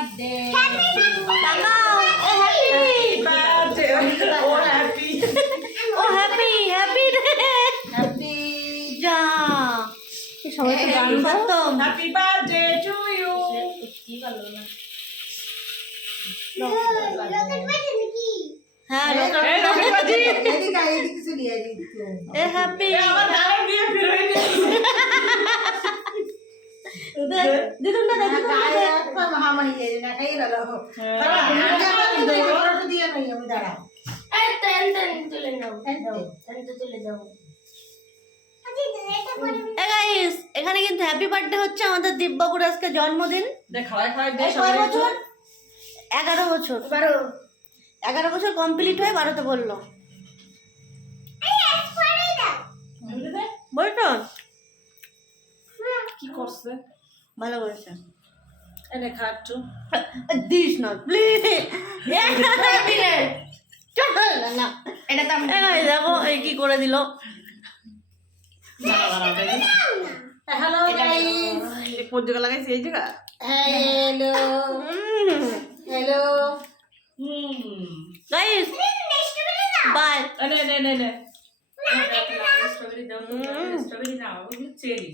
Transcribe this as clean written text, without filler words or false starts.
Birthday তাকাও happy birthday ও happy ও happy happy happy যা সবাই তো গান খতম হ্যাপি বার্থডে টু ইউ হ্যাঁ এই রকেট বাজি এ হ্যাপি আমার দাঁড়া দিয়ে ফিরে দিদুন না এখানে কিন্তু হ্যাপি বার্থডে হচ্ছে আমাদের দিব্যবাবুর আজকে জন্মদিন। খাওয়াই খাওয়াই দে কয় বছর? 11 বছর। 11 বছর কমপ্লিট হয়ে 12তে বললো। বলতো কি করছে ভালো করেছে। এনে খা একটু দিস না প্লিজ। না এটা তো দেখো এই কি করে দিল। হ্যালো গাইস এই কোন জায়গা লাগাইছি এই জায়গা হ্যালো হ্যালো গাইস বাই। নে নে নে নে স্ট্রবেরি দাও স্ট্রবেরি নাও চেরি